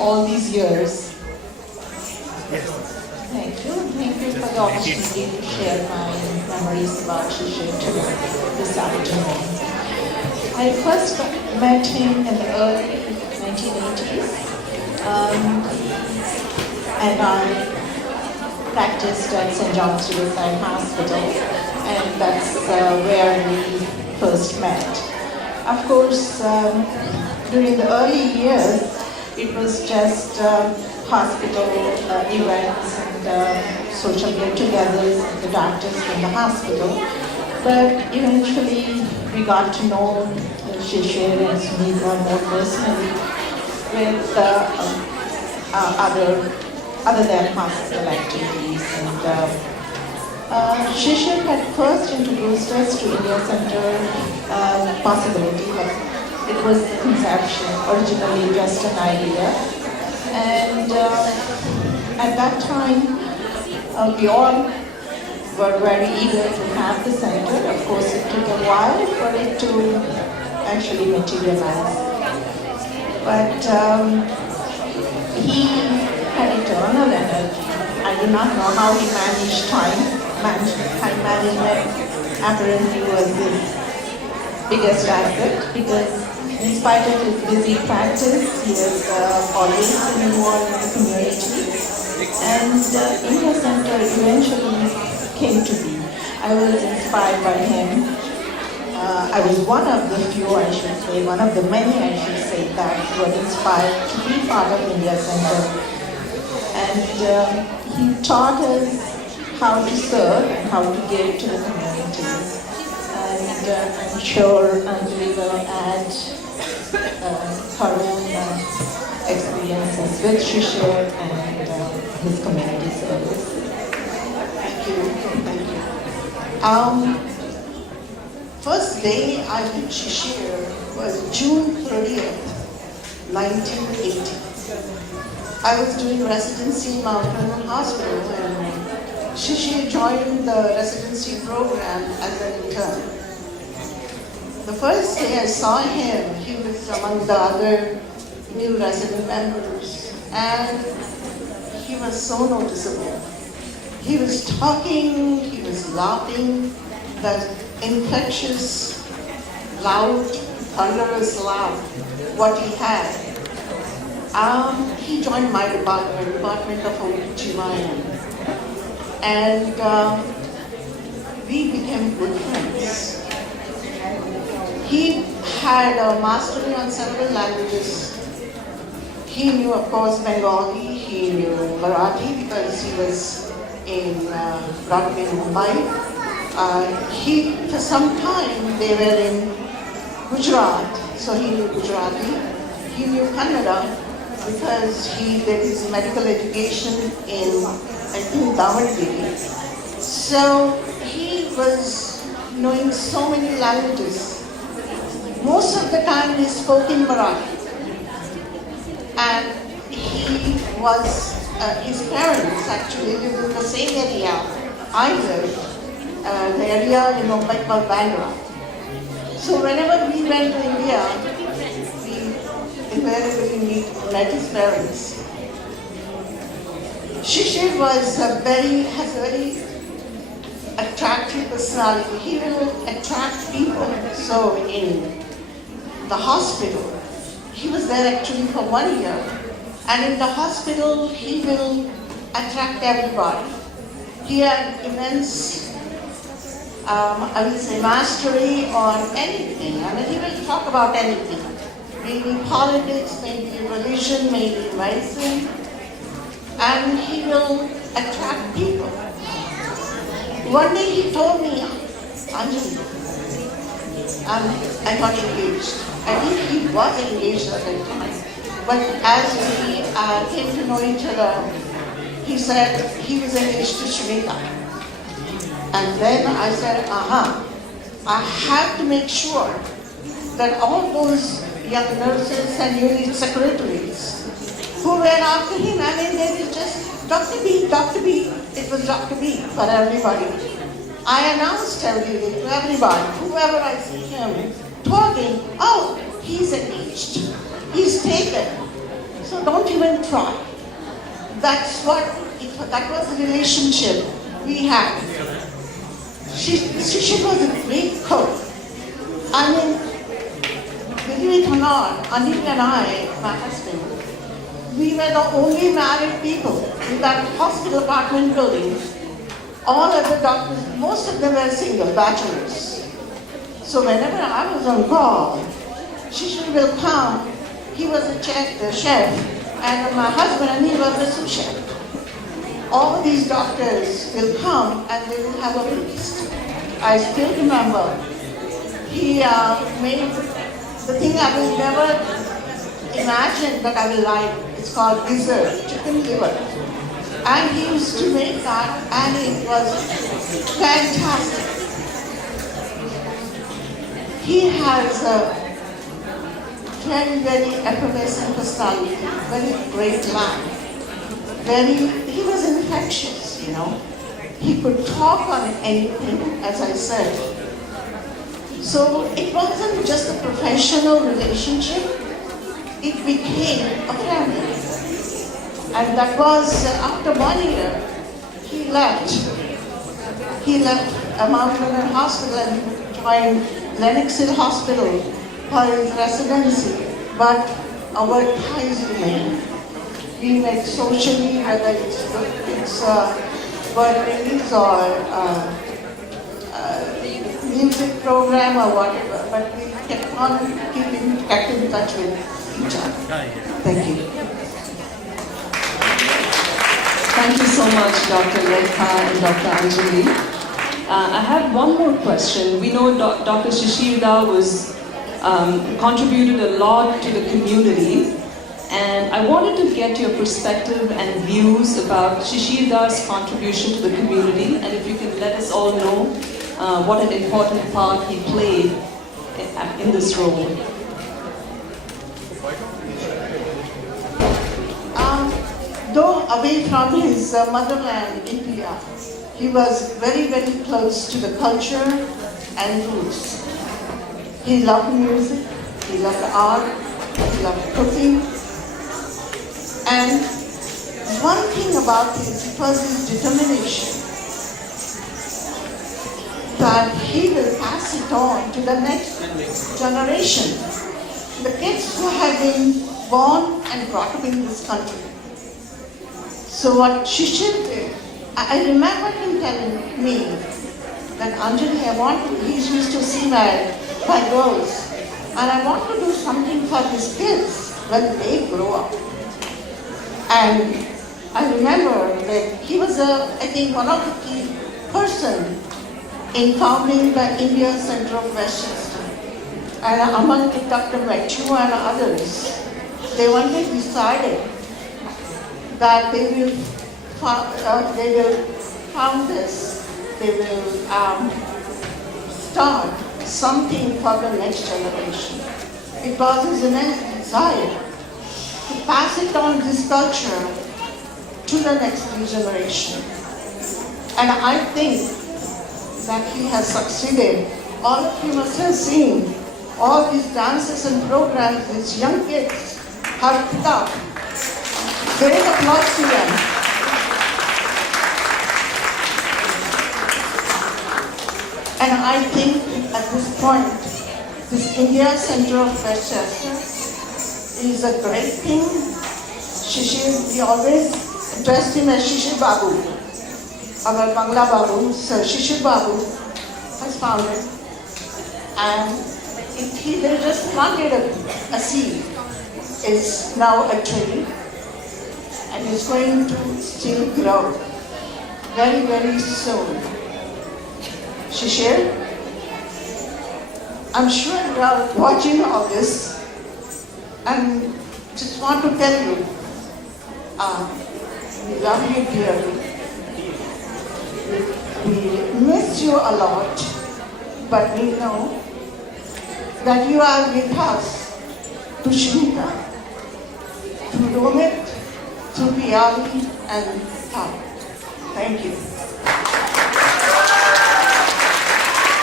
all these years. Yes. Thank you. Thank you for the opportunity to share my memories about Shishir this afternoon. I first met him in the early 1980s, and I practiced at St. John's Riverside Hospital, and that's where we first met. Of course, during the early years, it was just hospital events and social get-togethers with the doctors from the hospital. But eventually, we got to know Shishir and Sunita more personally with other than hospital activities. And Shishir had first introduced us to India Center possibility, but it was a conception, originally just an idea. And at that time, we all were very eager to have the center. Of course, it took a while for it to actually materialize. But he had eternal energy. I do not know how he managed time. Time management apparently was his biggest asset, because in spite of his busy practice, he was always involved in the community. And India Center eventually came to be. I was inspired by him. I was one of the few, I should say, one of the many, I should say, that were inspired to be part of India Center. And he taught us how to serve and how to give to the community. And I'm sure Anjali will add her own experiences with Shishir and his community service. Thank you. Thank you. First day I met Shishir was June 30th, 1980. I was doing residency in Mount Hermon Hospital, and Shishir joined the residency program as an intern. The first day I saw him, he was among the other new resident members, and he was so noticeable. He was talking, he was laughing, that infectious, loud, thunderous laugh, what he had. He joined my department of OB/GYN, and we became good friends. He had a mastery on several languages. He knew, of course, Bengali, he knew Marathi because he was brought up in Mumbai. For some time, they were in Gujarat, so he knew Gujarati. He knew Kannada because he did his medical education in, I think, Davangere. So he was knowing so many languages. Most of the time he spoke in Marathi. And he was, his parents actually lived in the same area I lived, the area in Mumbai called Bandra. So whenever we went to India, we invariably met his parents. Shishir has a very attractive personality. He will attract people. So in the hospital, he was there actually for 1 year. And in the hospital, he will attract everybody. He had immense, I would say, mastery on anything. I mean, he will talk about anything. Maybe politics, maybe religion, maybe medicine. And he will attract people. One day he told me, Anjali, I got engaged. I think he was engaged at that time. But as we came to know each other, he said he was engaged to Sunita. And then I said, I have to make sure that all those young nurses and unit secretaries who were after him, I mean, they were just Dr. B, Dr. B. It was Dr. B for everybody. I announced everything to everybody, whoever I see him talking, oh, he's engaged, he's taken. So don't even try. That was the relationship we had. Shishir was a great cook. I mean, believe it or not, Anil and I, my husband, we were the only married people in that hospital apartment building. All other doctors, most of them were single, bachelors. So whenever I was on call, Shishir will come. He was the chef, and my husband and he was the sous chef. All these doctors will come and they will have a feast. I still remember he made the thing I will never imagine that I will like. It's called gizzard, chicken liver. And he used to make that and it was fantastic. He has a very, very effervescent personality, very great laugh. He was infectious, you know. He could talk on anything, as I said. So it wasn't just a professional relationship, it became a family. And that was after 1 year, he left. He left Mount Vernon Hospital and joined Lenox Hill Hospital for his residency, but our ties remain. We met socially, whether it's birthdays or music program or whatever, but we kept on kept in touch with each other. Thank you. Thank you so much, Dr. Lekha and Dr. Anjali. I have one more question. We know Dr. Shishir was contributed a lot to the community, and I wanted to get your perspective and views about Shishir's contribution to the community, and if you can let us all know what an important part he played in this role. Though away from his motherland, India, he was very, very close to the culture and roots. He loved music, he loved art, he loved cooking. And one thing about him was his determination that he will pass it on to the next generation, the kids who have been born and brought up in this country. So what Shishir did, I remember him telling me that Anjali, he used to see my girls, and I want to do something for these kids when they grow up. And I remember that he was, I think, one of the key person in founding the India Center of Westchester. And among Dr. Mechu and others, they one day decided that they will found this, they will start something for the next generation. It was his immense desire to pass it on this culture to the next generation. And I think that he has succeeded. All of you must have seen all these dances and programs these young kids have put up. Great applause to them. And I think at this point, this India Center of Westchester is a great thing. Shishir, we always addressed him as Shishir Babu. Our Bangla Babu, Sir Shishir Babu, has founded. And they just planted a seed. It's now a tree. And it's going to still grow very, very soon. Shishir, I'm sure you are watching all this, and just want to tell you, we love you dearly. We miss you a lot, but we know that you are with us to Shmita, to Romit, to Piali and Thal. Thank you.